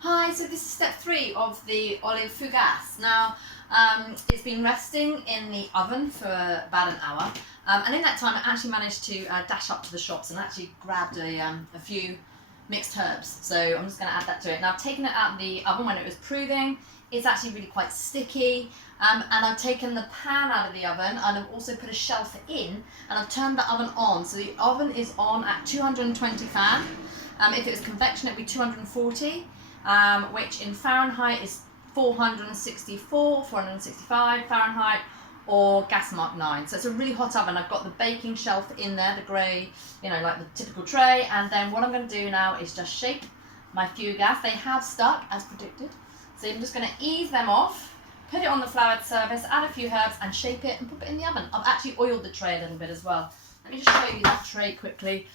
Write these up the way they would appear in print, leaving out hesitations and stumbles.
Hi, so this is step 3 of the olive fougasse. Now, it's been resting in the oven for about an hour, and in that time I actually managed to dash up to the shops and actually grabbed a few mixed herbs. So I'm just going to add that to it. Now, I've taken it out of the oven when it was proving. It's actually really quite sticky, and I've taken the pan out of the oven, and I've also put a shelf in, and I've turned the oven on. So the oven is on at 220 fan. If it was convection, it'd be 240. Which in Fahrenheit is 464, 465 Fahrenheit, or gas mark 9. So it's a really hot oven. I've got the baking shelf in there, the grey, like the typical tray. And then what I'm going to do now is just shape my fougasse. They have stuck as predicted. So I'm just going to ease them off, put it on the floured surface, add a few herbs and shape it and put it in the oven. I've actually oiled the tray a little bit as well. Let me just show you that tray quickly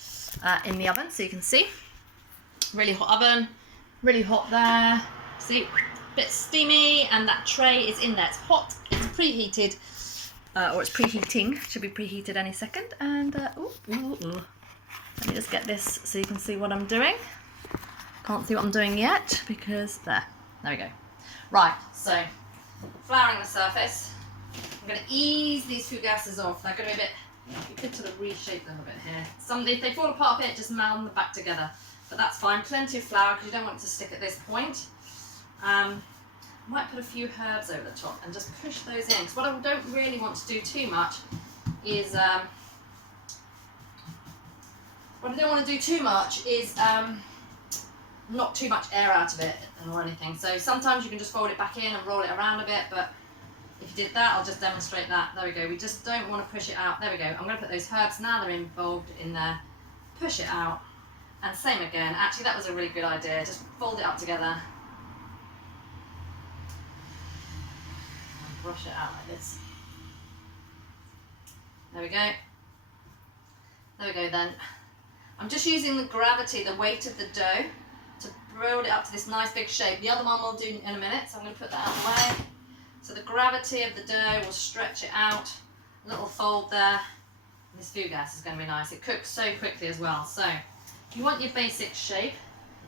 in the oven so you can see. Really hot oven. Really hot there, see, a bit steamy, and that tray is in there. It's hot, it's preheated, or it's preheating, should be preheated any second. And let me just get this so you can see what I'm doing. Can't see what I'm doing yet because there we go. Right, so flouring the surface. I'm going to ease these fougasses off. They're going to be a bit, you could sort of reshape them a bit here. If they fall apart a bit, just meld them back together. But that's fine, plenty of flour because you don't want it to stick at this point. I might put a few herbs over the top and just push those in, because what I don't really want to do too much is knock too much air out of it or anything. So sometimes you can just fold it back in and roll it around a bit, but if you did that, I'll just demonstrate that. There we go, we just don't want to push it out. There we go, I'm going to put those herbs, now they're involved in there, push it out. And same again, actually that was a really good idea, just fold it up together and brush it out like this. There we go. There we go then. I'm just using the gravity, the weight of the dough to build it up to this nice big shape. The other one we'll do in a minute, so I'm going to put that out of the way. So the gravity of the dough will stretch it out, a little fold there. And this fougasse is going to be nice. It cooks so quickly as well. So you want your basic shape.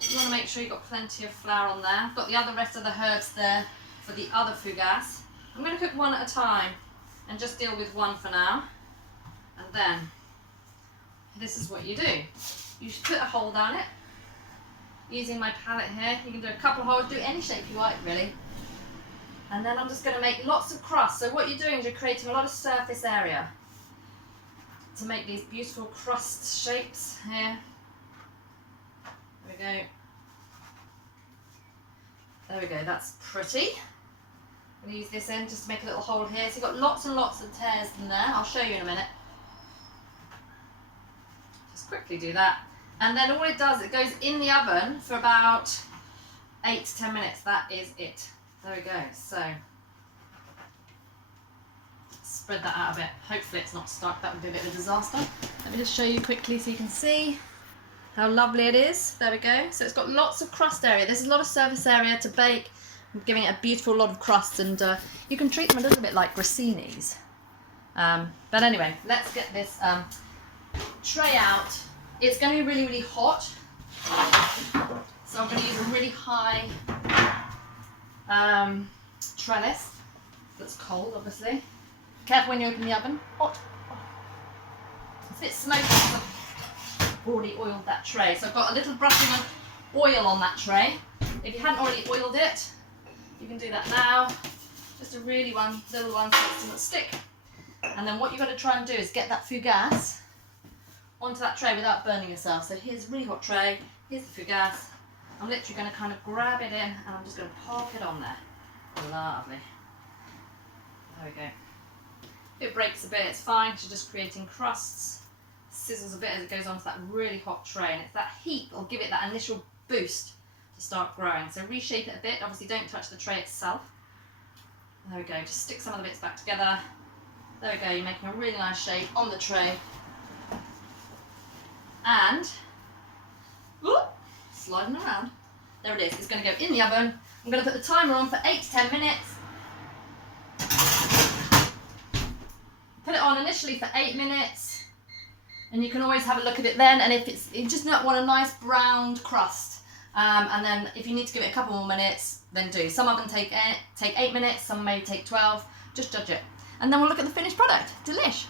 You want to make sure you've got plenty of flour on there. I've got the rest of the herbs there for the other fougasse. I'm going to cook one at a time and just deal with one for now. And then, this is what you do. You should put a hole down it. Using my palette here, you can do a couple of holes, do any shape you like really. And then I'm just going to make lots of crust. So what you're doing is you're creating a lot of surface area to make these beautiful crust shapes here. There we go. There we go, that's pretty. I'm going to use this end just to make a little hole here. So you've got lots and lots of tears in there. I'll show you in a minute. Just quickly do that. And then all it does, it goes in the oven for about 8 to 10 minutes. That is it. There we go. So spread that out a bit. Hopefully it's not stuck. That would be a bit of a disaster. Let me just show you quickly so you can see how lovely it is. There we go. So it's got lots of crust area. There's a lot of surface area to bake, giving it a beautiful lot of crust, and you can treat them a little bit like grassinis. But anyway, let's get this tray out. It's going to be really, really hot. So I'm going to use a really high trellis that's cold, obviously. Careful when you open the oven. Hot. It's a bit smoky. I've already oiled that tray. So I've got a little brushing of oil on that tray. If you hadn't already oiled it, you can do that now. Just a really little one so it doesn't stick. And then what you've got to try and do is get that fougasse onto that tray without burning yourself. So here's a really hot tray. Here's the fougasse. I'm literally going to kind of grab it in and I'm just going to pop it on there. Lovely. There we go. If it breaks a bit, it's fine because you're just creating crusts. Sizzles a bit as it goes onto that really hot tray, and it's that heat will give it that initial boost to start growing. So reshape it a bit. Obviously don't touch the tray itself. There we go. Just stick some of the bits back together. There we go. You're making a really nice shape on the tray. And sliding around. There it is. It's going to go in the oven. I'm going to put the timer on for 8 to 10 minutes. Put it on initially for 8 minutes, and you can always have a look at it then. And if you just want a nice browned crust, And then if you need to give it a couple more minutes, then do. Some of them take 8 minutes, some may take 12. Just judge it. And then we'll look at the finished product. Delish.